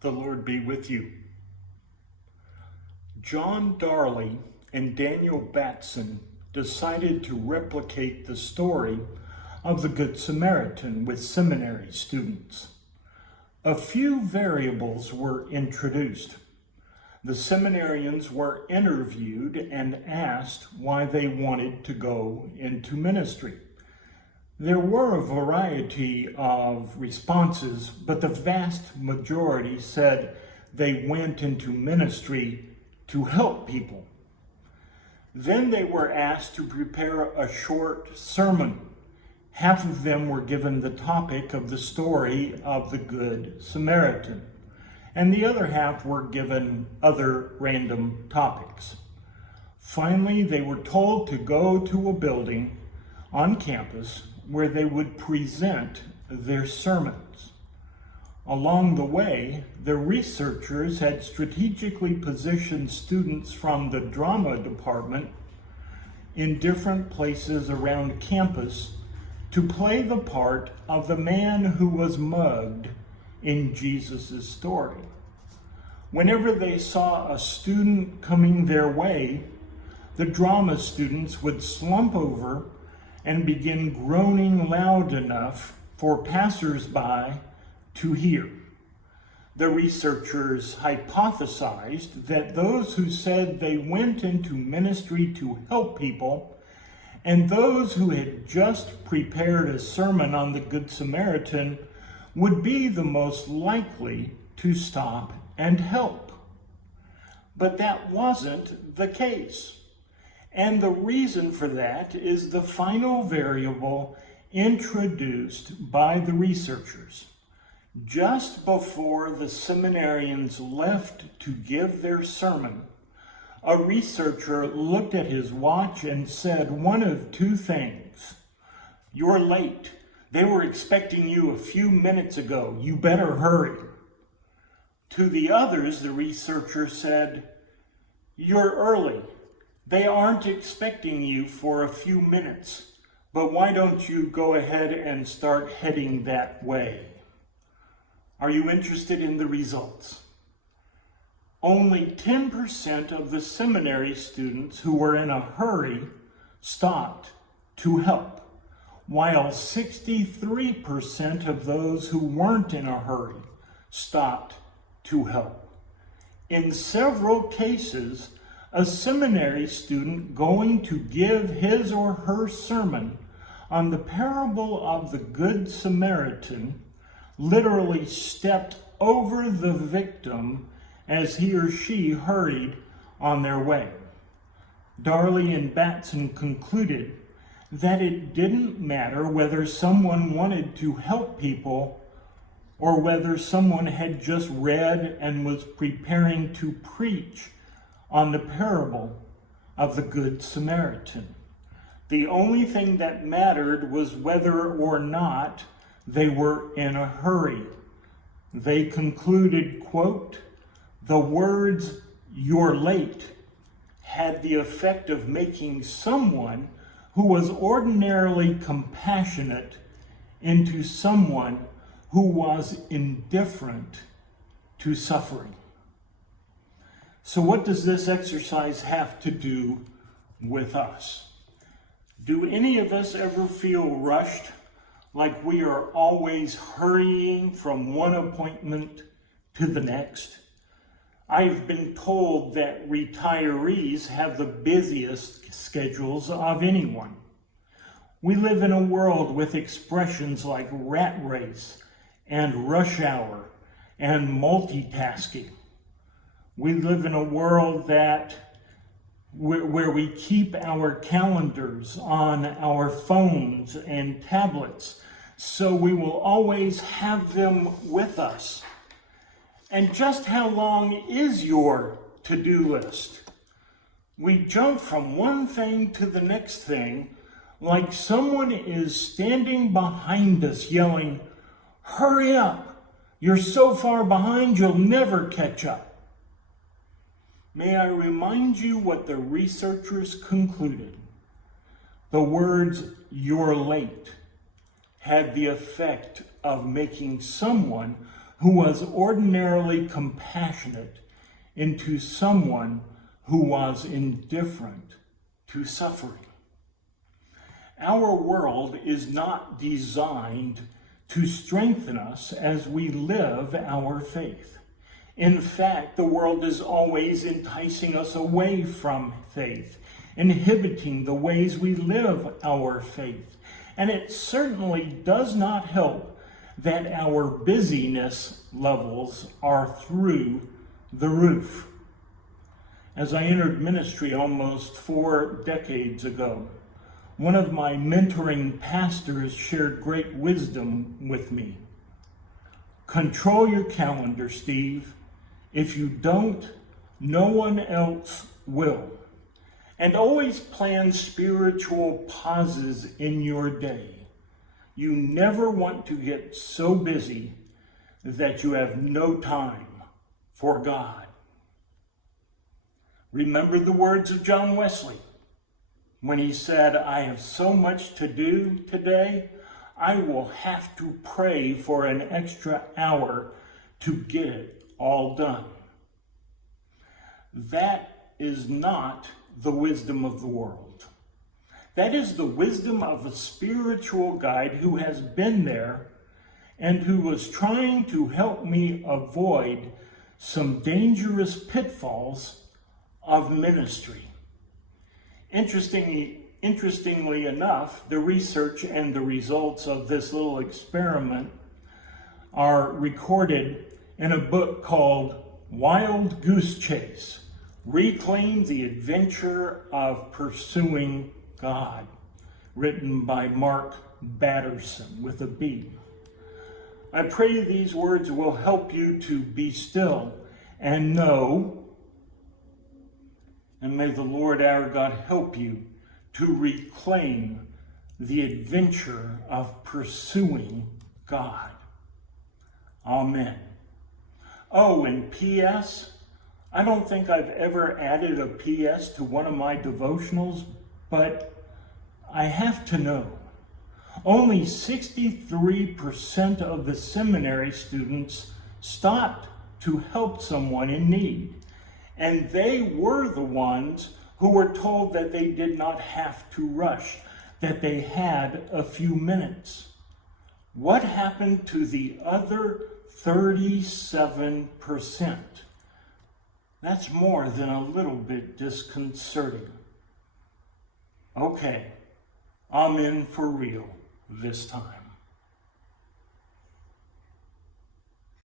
The Lord be with you. John Darley and Daniel Batson decided to replicate the story of the Good Samaritan with seminary students. A few variables were introduced. The seminarians were interviewed and asked why they wanted to go into ministry. There were a variety of responses, but the vast majority said they went into ministry to help people. Then they were asked to prepare a short sermon. Half of them were given the topic of the story of the Good Samaritan, and the other half were given other random topics. Finally, they were told to go to a building on campus where they would present their sermons. Along the way, the researchers had strategically positioned students from the drama department in different places around campus to play the part of the man who was mugged in Jesus' story. Whenever they saw a student coming their way, the drama students would slump over and begin groaning loud enough for passers-by to hear. The researchers hypothesized that those who said they went into ministry to help people and those who had just prepared a sermon on the Good Samaritan would be the most likely to stop and help. But that wasn't the case. And the reason for that is the final variable introduced by the researchers. Just before the seminarians left to give their sermon, a researcher looked at his watch and said one of two things. "You're late. They were expecting you a few minutes ago. You better hurry." To the others, the researcher said, "You're early. They aren't expecting you for a few minutes, but why don't you go ahead and start heading that way?" Are you interested in the results? Only 10% of the seminary students who were in a hurry stopped to help, while 63% of those who weren't in a hurry stopped to help. In several cases, a seminary student going to give his or her sermon on the parable of the Good Samaritan literally stepped over the victim as he or she hurried on their way. Darley and Batson concluded that it didn't matter whether someone wanted to help people or whether someone had just read and was preparing to preach on the parable of the Good Samaritan. The only thing that mattered was whether or not they were in a hurry. They concluded, quote, "The words, 'you're late,' had the effect of making someone who was ordinarily compassionate into someone who was indifferent to suffering." So what does this exercise have to do with us? Do any of us ever feel rushed, like we are always hurrying from one appointment to the next? I've been told that retirees have the busiest schedules of anyone. We live in a world with expressions like rat race and rush hour and multitasking. We live in a world where we keep our calendars on our phones and tablets, so we will always have them with us. And just how long is your to-do list? We jump from one thing to the next thing like someone is standing behind us yelling, "Hurry up! You're so far behind you'll never catch up." May I remind you what the researchers concluded? The words, "you're late," had the effect of making someone who was ordinarily compassionate into someone who was indifferent to suffering. Our world is not designed to strengthen us as we live our faith. In fact, the world is always enticing us away from faith, inhibiting the ways we live our faith. And it certainly does not help that our busyness levels are through the roof. As I entered ministry almost 4 decades ago, one of my mentoring pastors shared great wisdom with me. Control your calendar, Steve. If you don't, no one else will. And always plan spiritual pauses in your day. You never want to get so busy that you have no time for God. Remember the words of John Wesley when he said, "I have so much to do today, I will have to pray for an extra hour to get it all done." That is not the wisdom of the world. That is the wisdom of a spiritual guide who has been there and who was trying to help me avoid some dangerous pitfalls of ministry. Interestingly enough, the research and the results of this little experiment are recorded in a book called Wild Goose Chase: Reclaim the Adventure of Pursuing God, written by Mark Batterson with a B. I pray these words will help you to be still and know, and may the Lord our God help you to reclaim the adventure of pursuing God. Amen. Oh, and P.S., I don't think I've ever added a P.S. to one of my devotionals, but I have to know. Only 63% of the seminary students stopped to help someone in need. And they were the ones who were told that they did not have to rush, that they had a few minutes. What happened to the other 37%? That's more than a little bit disconcerting. Okay, I'm in for real this time.